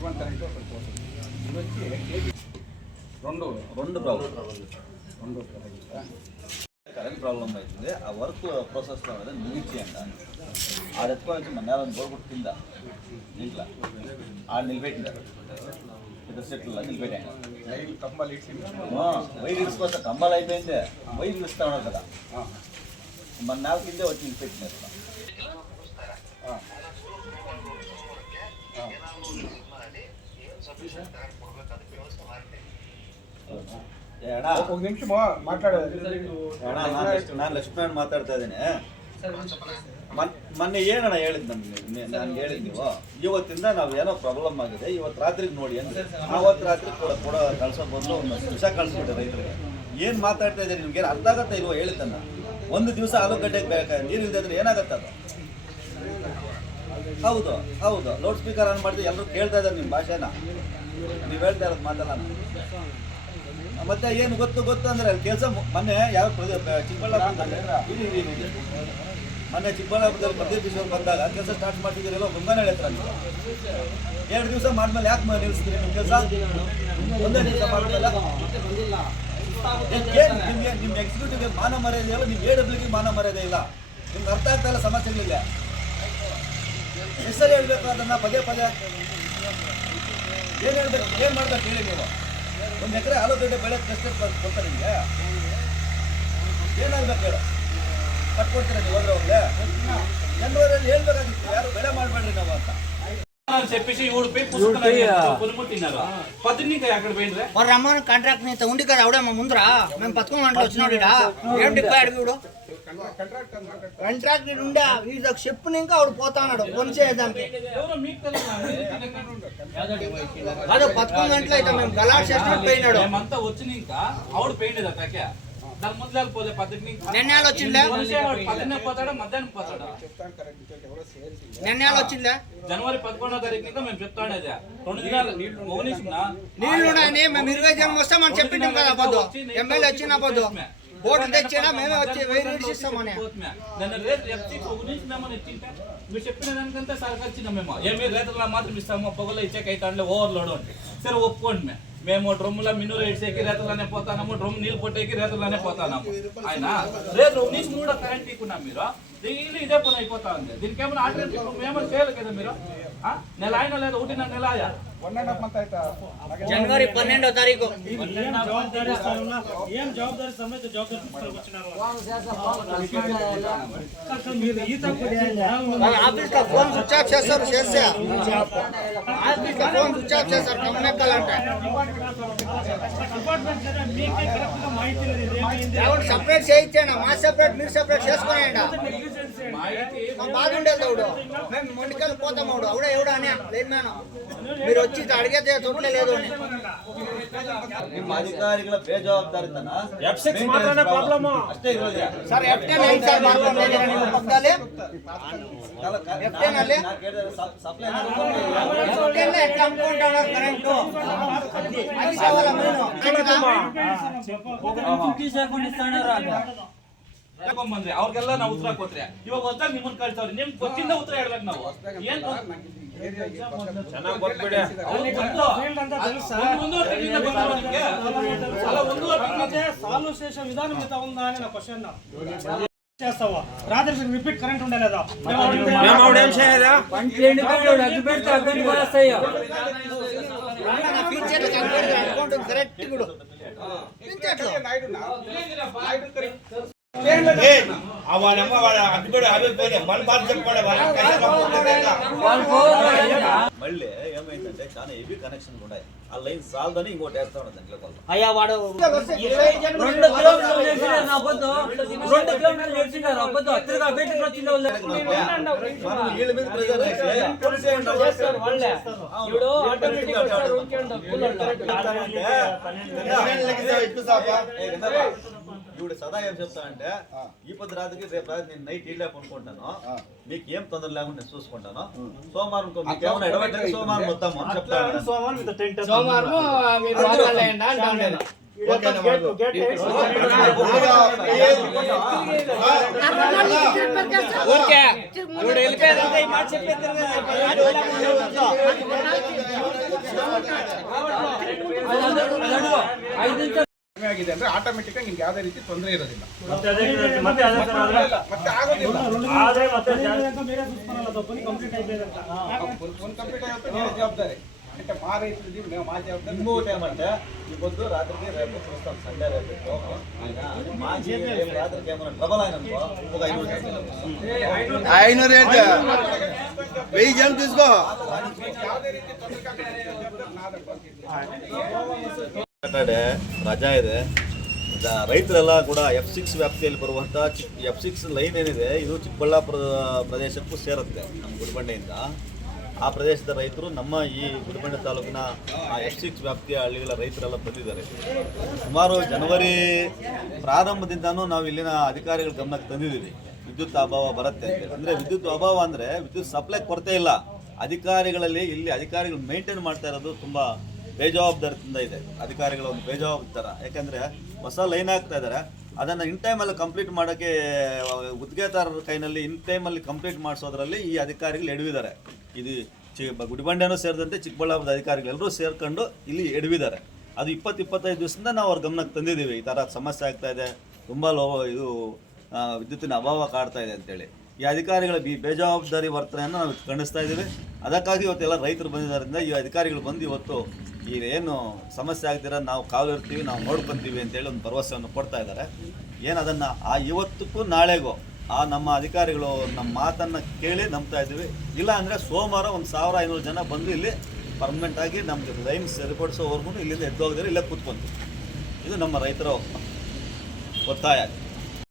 ఇవ్వండి కరెక్ట్ ఒకటి తోస్తుంది. ఇది వచ్చి కేజీ రెండు రెండు ప్రాబ్లం రెండు కరెక్ట్. కరెంట్ ప్రాబ్లం అవుతుంది ఆ వర్క్ ప్రాసెస్ అనేది ముగించేయండి ఆడ ఎత్తుకొని మన నేలని గోడుకుంటు కింద ఇంట్లో ఆడ నిలబెట్టింది ఇద్దరు సెట్లు నిలబెట్టాను రైలు కంబాలు ఇచ్చింది వైర్ ఇసుకొస్తే కంబాలు అయిపోయింది వైర్ ఇస్తా ఉన్నారు కదా ఆ, మన నేల కిందే వచ్చి నిలబెట్టినారు ಒಂದು ನಿಮಿಷ ಮಾತಾಡ. ನಾನು ಲಕ್ಷ್ಮಣ್ ಮಾತಾಡ್ತಾ ಇದ್ದೀನಿ. ಮೊನ್ನೆ ಏನಣ್ಣ ಹೇಳಿದ್ ನಮ್ಗೆ ನಾನು ಹೇಳಿದ್ ನೀವು? ಇವತ್ತಿಂದ ನಾವು ಏನೋ ಪ್ರಾಬ್ಲಮ್ ಆಗಿದೆ. ಇವತ್ತು ರಾತ್ರಿಗೆ ನೋಡಿ ಅಂದ್ರೆ ಅವತ್ತು ರಾತ್ರಿ ಕೂಡ ಕೂಡ ಕಳ್ಸೋ ಬದಲು ಒಂದು ವಿಷ ಕಳ್ಸಿಬಿಟ್ಟೆ ರೈತರಿಗೆ. ಏನು ಮಾತಾಡ್ತಾ ಇದ್ದೀನಿ ನಿಮ್ಗೆ ಅರ್ಥ ಆಗತ್ತ ಇಲ್ವೋ ಹೇಳಿದ್ದನ್ನ? ಒಂದು ದಿವಸ ಆಲೂಗಡ್ಡೆಗೆ ಬೇಕಾ ನೀರು ಅಂದ್ರೆ ಏನಾಗುತ್ತ ಅದು? ಹೌದು ಹೌದು. ಲೌಡ್ ಸ್ಪೀಕರ್ ಆನ್ ಮಾಡಿದ್ರೆ ಎಲ್ಲರೂ ಕೇಳ್ತಾ ಇದ್ದಾರೆ ನಿಮ್ಮ ಭಾಷೆನ. ನೀವು ಹೇಳ್ತಾ ಇರೋದು ಮಾತಲ್ಲ ಮತ್ತೆ ಏನು ಗೊತ್ತು ಗೊತ್ತು ಅಂದ್ರೆ ಅಲ್ಲಿ ಕೆಲಸ ಮೊನ್ನೆ ಯಾವ ಇರಿ. ಮೊನ್ನೆ ಚಿಕ್ಕಬಳ್ಳಾಪುರದಲ್ಲಿ ಪ್ರದೀಪ್ ಕಿಶೋರ್ ಬಂದಾಗ ಕೆಲಸ ಸ್ಟಾರ್ಟ್ ಮಾಡ್ತಿದ್ದೀರಲ್ಲ ಹೇಳ್ತಾರೆ ನೀವು. ಎರಡು ದಿವಸ ಮಾಡ್ಮೇಲೆ ಯಾಕೆ ನಿಲ್ಲಿಸ್ತೀರಿ ನಿಮ್ಮ ಕೆಲಸ? ಒಂದೇ ದಿವಸ ಮಾಡೋದಿಲ್ಲ ನಿಮ್ಗೆ ನಿಮ್ಮ ಎಕ್ಸಿಕ್ಯೂಟಿವ್ಗೆ ಮಾನ ಮರ್ಯಾದೆ ಇಲ್ಲ ನಿಮ್ಮ ಎ ಡಬ್ಲ್ಯೂಗೆ ಮಾನ ಮರ್ಯಾದೆ ಇಲ್ಲ. ನಿಮ್ಗೆ ಅರ್ಥ ಆಗ್ತಾ ಇಲ್ಲ, ಸಮಸ್ಯೆಗಳಿಲ್ಲ. ಹೆಸರು ಹೇಳ್ಬೇಕು ಅದನ್ನ ಪದೇ ಪದೇ ಏನ್ ಹೇಳ್ಬೇಕು ಏನ್ ಮಾಡ್ಬೇಕು ಹೇಳಿ ನೀವು ಒಂದು ಎಕರೆ ಆಲೂಗಡ್ಡೆ ಬೆಳೆ ಎಷ್ಟು ಕೊಡ್ತಾರೆ ನಿಮಗೆ ಏನಾಗ್ಬೇಕು ಹೇಳು ಕಟ್ಕೊಡ್ತೀರ ನೀವು ಹೋದ್ರೆ ಹೋಗ್ಲೆ ಜನವರಲ್ಲಿ ಹೇಳ್ಬೇಕಾಗಿತ್ತು ಯಾರು ಬೆಳೆ ಮಾಡಬೇಡ್ರಿ ನಾವು ಅಂತ అని చెప్పేసి ఊడు పోయి పుస్తకాలు కొనుక్కు తిన్నారు పద్దెనిమిది అక్కడ పోయిండ్రే మరి రమ్మని కాంట్రాక్ట్ ని ఉండి కదా ఆవిడ మా ముందర మేము పథకం గంటలు వచ్చినాడు ఈడ ఏం డిప్పా అడిగిడు కంట్రాక్ట్ ఉండే వీళ్ళకి చెప్పుని ఇంకా ఆవిడ పోతాడు ఫోన్ అదే పదకొండు గంటలు అయితే మేము గలాట్ చేసిన పోయినాడు. మేమంతా వచ్చిన ఆవిడ పోయిండేది అక్కకే ముందు వచ్చిందా? జనవరి పదకొండో తారీఖు మేము చెప్తాడు మేము వస్తామని చెప్పింటాం కదా పొద్దు ఎమ్మెల్యే వచ్చిన పొద్దు ఓట్లు తెచ్చినా? మేమే వచ్చి వేరే ఇస్తామని. మీరు చెప్పిన దానికంతా సహకరించినాం మేము. ఏమి రేతుల్లో మాత్రం ఇస్తాము పొగలు ఇచ్చాక అయితే ఓవర్లోడ్ అంటే సరే ఒప్పుకోండి మేము మేము డ్రమ్ముల మిన్నులు ఇడిసేకి రేతుల్లోనే పోతాము డ్రమ్ నీళ్ళు పొట్టేకి రేతుల్లోనే పోతాము ఆయన రేపు నుంచి నిమిషం కూడా కరెంట్ ఇక్కున్నాం మీరు డైలీ ఇదే పని అయిపోతా ఉంది. దీనికి ఏమైనా ఆల్టర్నేటివ్ ఏమైనా చేయాలి కదా మీరు? నెల అయినా లేదా? ఒకటిన్నర నెల ఆయా? వన్ అండ్ హాఫ్ మంత్ అవుతా జనవరి పన్నెండో తారీఖు ఏం జవాబుదారీ ఇస్తారన్నా ఏం జవాబుదారీ సమేత జవాబుదారీ తీసుకొచ్చినారు ఆఫీస్ లో ఫోన్ స్విచ్ ఆఫ్ చేస్తారు చేసా ఆఫీస్ లో ఫోన్ స్విచ్ ఆఫ్ చేస్తారు కమ్మెక్కాలంటే మాహితి సపరేట్ చేయించాను మా సపరేట్ మీరు సపరేట్ చేసుకునేయండి మా బాధ ఉండేది అవుడు మేము మొండికెళ్ళి పోతాం అవుడు అవుడా ఎవడా అని లేదు మేడం మీరు వచ్చి ఇట్లా అడిగితే తొట్లే లేదు అని ನಿಮ್ಮ ಅಧಿಕಾರಿಗಳ ಬೇಜವಾಬ್ದಾರಿತನ F6 ಮಾತ್ರನೇ problem. ಅಷ್ಟೇ ಇರೋದೇ ಸರ್ ಎಫ್ಟೆನ್ ಐದು ಸರ್ ಮಾಡ್ಕೊಂಡು ಹೋಗಿದ್ದೀರಾ ನಿಮ್ಮ ಪಕ್ಕದಲ್ಲಿ ಎಫ್ಟೆನ್ ಅಲ್ಲಿ ಸಪ್ಲೈ ಎಫ್ಟೆನ್ ఎట్లా అమ్ముకుంటున్నారు కరెంటు అది కావాలా మెయిన్ ಬಂದ್ರಿ ಅವ್ರಿಗೆಲ್ಲ ನಾವು ಉತ್ತರ ಕೊಟ್ರೆ ಇವಾಗ ಹೊಸ್ದಾಗ ನಿಮ್ಮನ್ನ ಕಳ್ಸವ್ರಿ ನಿಮ್ ಕೊಚ್ಚಿಂದ ಉತ್ತರ ಹೇಳ್ಬೇಕು ನಾವು ಏನ್ ಚೆನ್ನಾಗಿ ಗೊತ್ಬಿಡಿ ಅವ್ರಿಗೆ ಗೊತ್ತು. ಒಂದ್ ಒಂದೂವರೆ ತಿಂಗಳಿಂದ ಬಂದವ್ರು ನಿಮ್ಗೆ? ಅಲ್ಲ, ಒಂದೂವರೆ ತಿಂಗಳಿಂದ సాల్వ్ చేసే విధానం మీద ఉందా అని నా క్వశ్చన్ చేస్తావా రాత్రి రిపీట్ కరెంట్ ఉండలేదా మేము ఆవిడ ఏం చేయలేదా పింఛన్లు కంప్లీట్ అకౌంట్ కరెక్ట్ కూడా వాళ్ళమ్మ వాళ్ళ అది కూడా అవి పోలే మన బాధ చెప్పాడు మళ్ళీ ఏమైందంటే చాలా హెవీ కనెక్షన్ ఉన్నాయి ఆ లైన్ సాల్దని ఇంకోటి వేస్తా ఉండదు ఇంట్లో అయ్యా వాడు రెండు కిలోమీటర్లు విన్నావా? ఇప్పుడు సదా ఏం చెప్తానంటే ఈ పొద్దు రాత్రికి రేపు రాత్రి నేను నైట్ ఇల్లే కొనుక్కుంటాను మీకు ఏం తొందర లేకుండా నేను చూసుకుంటాను సోమవారం ఇంకో మీకు ఏమైనా ఎడబెట్టి సోమవారం వద్దాము అని చెప్తాను సోమవారం మీరు మాట్లాడండి అంటాను ఊరికే ఇప్పుడు వెళ్ళిపోయేదంటే ఈ మాట చెప్పేది ಆಗಿದೆ ಅಂದ್ರೆ ಆಟೋಮೆಟಿಕ್ ಆಗಿ ನಿಮ್ಗೆ ಯಾವುದೇ ರೀತಿ ತೊಂದರೆ ಇರೋದಿಲ್ಲ. ಮತ್ತೆ ಆಗೋದಿಲ್ಲ. ಜವಾಬ್ದಾರಿ. అంటే ಮಾ ರೈತರು ಇದೀವಿ ಟೈಮ್ ಅಂತ ಸಾಟರ್ಡೆ ರಜಾ ಇದೆ. ರೈತರೆಲ್ಲ ಕೂಡ ಎಫ್ ಸಿಕ್ಸ್ ವ್ಯಾಪ್ತಿಯಲ್ಲಿ ಬರುವಂಥ ಚಿಕ್ ಎಫ್ ಸಿಕ್ಸ್ ಲೈನ್ ಏನಿದೆ, ಇದು ಚಿಕ್ಕಬಳ್ಳಾಪುರ ಪ್ರದೇಶಕ್ಕೂ ಸೇರುತ್ತೆ ನಮ್ಮ ಗುಡಿಬಂಡೆಯಿಂದ. ಆ ಪ್ರದೇಶದ ರೈತರು ನಮ್ಮ ಈ ಗುಡಿಬಂಡೆ ತಾಲೂಕಿನ ಆ ಎಫ್ ಸಿಕ್ಸ್ ವ್ಯಾಪ್ತಿಯ ಹಳ್ಳಿಗಳ ರೈತರೆಲ್ಲ ಬಂದಿದ್ದಾರೆ. ಸುಮಾರು ಜನವರಿ ಪ್ರಾರಂಭದಿಂದನೂ ನಾವು ಇಲ್ಲಿನ ಅಧಿಕಾರಿಗಳ ಗಮನಕ್ಕೆ ತಂದಿದ್ದೀವಿ. ವಿದ್ಯುತ್ ಅಭಾವ ಬರುತ್ತೆ ಅಂತ ಅಂದರೆ ವಿದ್ಯುತ್ ಅಭಾವ ಅಂದರೆ ವಿದ್ಯುತ್ ಸಪ್ಲೈ ಕೊರತೆ ಇಲ್ಲ. ಅಧಿಕಾರಿಗಳಲ್ಲಿ ಇಲ್ಲಿ ಅಧಿಕಾರಿಗಳು ಮೇಂಟೈನ್ ಮಾಡ್ತಾ ಇರೋದು ತುಂಬ ಬೇಜವಾಬ್ದಾರಿಯಿಂದ ಇದೆ. ಅಧಿಕಾರಿಗಳ ಒಂದು ಬೇಜವಾಬ್ದಾರ. ಯಾಕಂದರೆ ಹೊಸ ಲೈನ್ ಆಗ್ತಾ ಇದ್ದಾರೆ ಅದನ್ನು ಇನ್ ಟೈಮಲ್ಲಿ ಕಂಪ್ಲೀಟ್ ಮಾಡೋಕ್ಕೆ ಗುತ್ತಿಗೆದಾರರ ಕೈನಲ್ಲಿ ಇನ್ ಟೈಮಲ್ಲಿ ಕಂಪ್ಲೀಟ್ ಮಾಡಿಸೋದ್ರಲ್ಲಿ ಈ ಅಧಿಕಾರಿಗಳು ಎಡವಿದ್ದಾರೆ. ಇದು ಚಿ ಗುಡಿಬಂಡೆನೂ ಸೇರಿದಂತೆ ಚಿಕ್ಕಬಳ್ಳಾಪುರದ ಅಧಿಕಾರಿಗಳೆಲ್ಲರೂ ಸೇರ್ಕೊಂಡು ಇಲ್ಲಿ ಎಡವಿದ್ದಾರೆ. ಅದು ಇಪ್ಪತ್ತು ಇಪ್ಪತ್ತೈದು ದಿವಸದಿಂದ ನಾವು ಅವ್ರ ಗಮನಕ್ಕೆ ತಂದಿದ್ದೀವಿ. ಈ ಥರ ಸಮಸ್ಯೆ ಆಗ್ತಾ ಇದೆ. ತುಂಬ ಲೋ, ಇದು ವಿದ್ಯುತ್ತಿನ ಅಭಾವ ಕಾಡ್ತಾ ಇದೆ ಅಂತೇಳಿ. ಈ ಅಧಿಕಾರಿಗಳ ಬಿ ಬೇಜವಾಬ್ದಾರಿ ವರ್ತನೆಯನ್ನು ನಾವು ಖಂಡಿಸ್ತಾ ಇದ್ದೀವಿ. ಅದಕ್ಕಾಗಿ ಇವತ್ತೆಲ್ಲ ರೈತರು ಬಂದಿದ್ದರಿಂದ ಈ ಅಧಿಕಾರಿಗಳು ಬಂದು ಇವತ್ತು ಏನು ಸಮಸ್ಯೆ ಆಗ್ದಿರ ನಾವು ಕಾವಲಿರ್ತೀವಿ ನಾವು ನೋಡ್ಕೊಂತೀವಿ ಅಂತೇಳಿ ಒಂದು ಭರವಸೆಯನ್ನು ಕೊಡ್ತಾ ಇದ್ದಾರೆ. ಏನು ಅದನ್ನು ಆ ಇವತ್ತಕ್ಕೂ ನಾಳೆಗೂ, ಆ ನಮ್ಮ ಅಧಿಕಾರಿಗಳು ನಮ್ಮ ಮಾತನ್ನು ಕೇಳಿ ನಂಬ್ತಾ ಇದ್ದೀವಿ. ಇಲ್ಲ ಅಂದರೆ ಸೋಮವಾರ ಒಂದು ಸಾವಿರ ಐನೂರು ಜನ ಬಂದು ಇಲ್ಲಿ ಪರ್ಮನೆಂಟಾಗಿ ನಮಗೆ ಲೈನ್ ಸರಿಪಡಿಸೋವರೆಗೂ ಇಲ್ಲಿಂದ ಎದ್ದೋಗದಿರ ಇಲ್ಲೇ ಕೂತ್ಕೊಂತೀವಿ. ಇದು ನಮ್ಮ ರೈತರ ಒತ್ತಾಯ.